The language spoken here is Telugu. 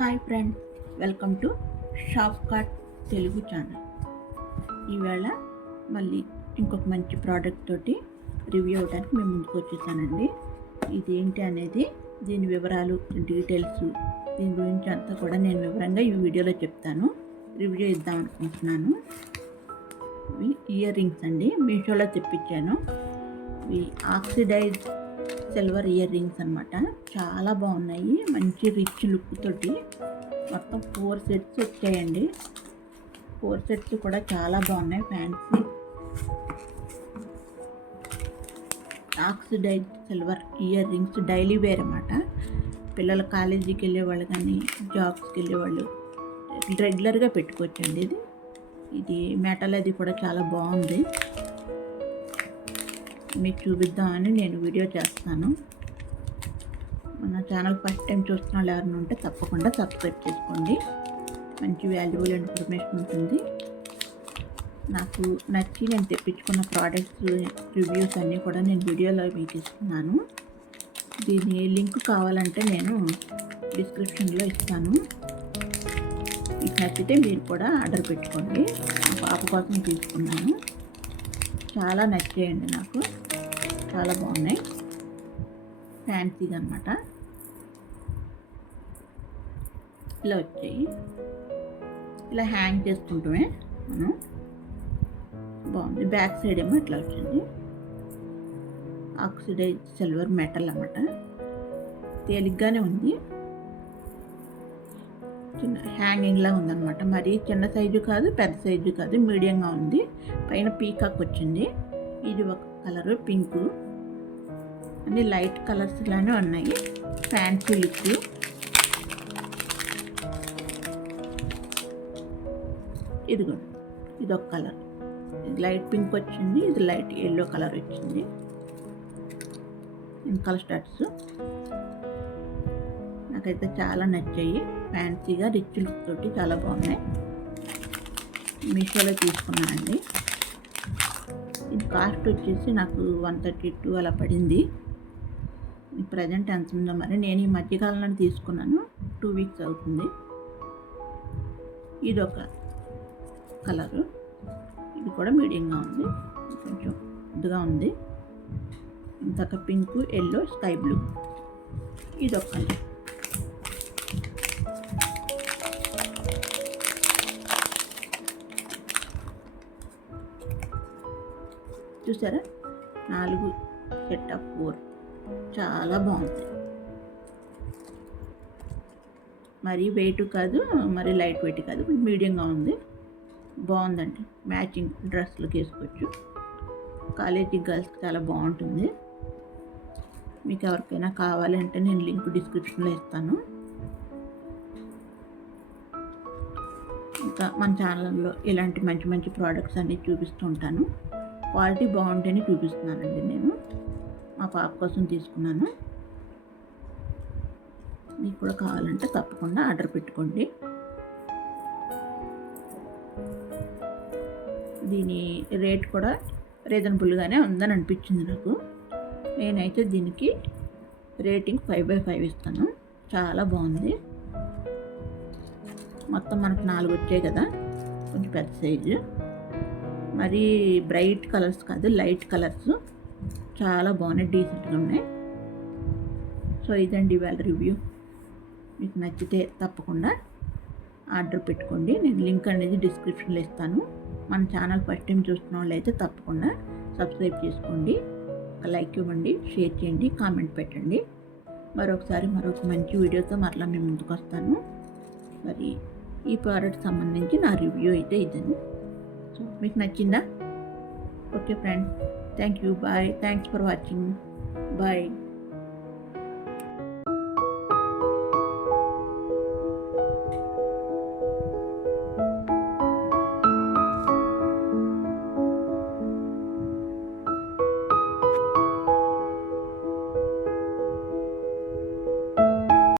Hi friend welcome to shop cart Telugu channel. ఈవేళ మళ్ళీ ఇంకొక మంచి ప్రోడక్ట్ తోటి రివ్యూ అవ్వడానికి మేము ముందుకు వచ్చేసానండి. ఇది ఏంటి అనేది దీని వివరాలు డీటెయిల్స్ దీని గురించి అంతా కూడా నేను వివరంగా ఈ వీడియోలో చెప్తాను. రివ్యూ ఇద్దాం అనుకుంటున్నాను. ఇవి ఇయర్ రింగ్స్ అండి మీషోలో తెప్పించాను. ఇవి ఆక్సిడైజ్ సిల్వర్ ఇయర్ రింగ్స్ అనమాట చాలా బాగున్నాయి. మంచి రిచ్ లుక్ తోటి. మొత్తం ఫోర్ సెట్స్ వచ్చాయండి. ఫోర్ సెట్స్ కూడా చాలా బాగున్నాయి. Fancy oxidise silver earrings daily wear అన్నమాట. పిల్లలు కాలేజీకి వెళ్ళేవాళ్ళు కానీ జాబ్స్కి వెళ్ళేవాళ్ళు రెగ్యులర్గా పెట్టుకోవచ్చండి ఇది. ఇది మెటల్ అది కూడా చాలా బాగుంది. మీకు చూపిద్దామని నేను వీడియో చేస్తాను. మన ఛానల్ ఫస్ట్ టైం చూస్తున్న వాళ్ళు ఎవరైనా ఉంటే తప్పకుండా సబ్స్క్రైబ్ చేసుకోండి. మంచి వాల్యుబుల్ ఇన్ఫర్మేషన్ ఉంటుంది. నాకు నచ్చి నేను తెప్పించుకున్న ప్రోడక్ట్స్ రివ్యూస్ అన్నీ కూడా నేను వీడియోలో మీకు ఇస్తున్నాను దీని లింక్ కావాలంటే నేను డిస్క్రిప్షన్లో ఇస్తాను. మీకు నచ్చితే మీరు కూడా ఆర్డర్ పెట్టుకోండి. పాప కోసం తీసుకున్నాను. చాలా నచ్చాయండి నాకు. చాలా బాగున్నాయి. ఫ్యాన్సీగా అనమాట ఇలా వచ్చాయి. ఇలా హ్యాంగ్ చేసుకుంటామే మనం. బాగుంది. బ్యాక్ సైడ్ ఏమో ఇట్లా వచ్చింది. ఆక్సిడైజ్ సిల్వర్ మెటల్ అన్నమాట. తేలిగ్గానే ఉంది. చిన్న హ్యాంగింగ్లా ఉందన్నమాట. మరి చిన్న సైజు కాదు పెద్ద సైజు కాదు మీడియంగా ఉంది. పైన పీకాక్ వచ్చింది. ఇది ఒక కలర్ పింక్. అన్ని లైట్ కలర్స్ లానే ఉన్నాయి. Fancy look. ఇదిగో ఇది ఒక కలర్. ఇది లైట్ పింక్ వచ్చింది. ఇది లైట్ ఎల్లో కలర్ వచ్చింది. కలర్ స్టార్ట్స్ నాకైతే చాలా నచ్చాయి. ఫ్యాన్సీగా రిచ్ లుక్ తోటి చాలా బాగున్నాయి. మీషోలో తీసుకున్నానండి ఇది కాస్ట్ వచ్చేసి నాకు వన్ థర్టీ టూ అలా పడింది. ప్రజెంట్ ఎంత ఉందో మరి నేను ఈ మధ్యకాలంలో తీసుకున్నాను. టూ వీక్స్ అవుతుంది. ఇది ఒక కలరు. ఇది కూడా మీడియంగా ఉంది. కొంచెం ఇదిగా ఉంది. ఇంతక పింక్ ఎల్లో స్కై బ్లూ. ఇది ఒక కలర్. చూసారా? నాలుగు సెట్ ఆఫ్ ఫోర్. చాలా బాగుంది. మరి వెయిట్ కాదు మరి లైట్ వెయిట్ కాదు మీడియంగా ఉంది. బాగుందండి. మ్యాచింగ్ డ్రెస్లకు వేసుకోవచ్చు. కాలేజీ గర్ల్స్కి చాలా బాగుంటుంది. మీకు ఎవరికైనా కావాలంటే నేను లింక్ డిస్క్రిప్షన్లో ఇస్తాను. ఇంకా మన ఛానల్లో ఇలాంటి మంచి మంచి ప్రోడక్ట్స్ అన్నీ చూపిస్తూ ఉంటాను. క్వాలిటీ బాగుంటేనే చూపిస్తున్నానండి నేను. మా పాప కోసం తీసుకున్నాను. మీకు కూడా కావాలంటే తప్పకుండా ఆర్డర్ పెట్టుకోండి. దీని రేట్ కూడా రీజనబుల్గానే ఉందని అనిపించింది నాకు. నేనైతే దీనికి రేటింగ్ ఫైవ్ బై ఫైవ్ ఇస్తాను. చాలా బాగుంది. మొత్తం మనకు నాలుగు వచ్చాయి కదా. కొంచెం పెద్ద సైజు. మరీ బ్రైట్ కలర్స్ కాదు లైట్ కలర్స్. చాలా బాగున్నాయి డీసెంట్గా ఉన్నాయి. సో ఇదండి ఇవాళ రివ్యూ. మీకు నచ్చితే తప్పకుండా ఆర్డర్ పెట్టుకోండి. నేను లింక్ అనేది డిస్క్రిప్షన్లో ఇస్తాను. మన ఛానల్ ఫస్ట్ టైం చూస్తున్న వాళ్ళు అయితే తప్పకుండా సబ్స్క్రైబ్ చేసుకోండి. ఒక లైక్ ఇవ్వండి షేర్ చేయండి కామెంట్ పెట్టండి. మరొకసారి మరొక మంచి వీడియోతో మరలా మేము ముందుకు వస్తాను. మరి ఈ ప్రోడక్ట్ సంబంధించి నా రివ్యూ అయితే ఇదండి. సో మీకు నచ్చిందా okay friend thank you bye thanks for watching bye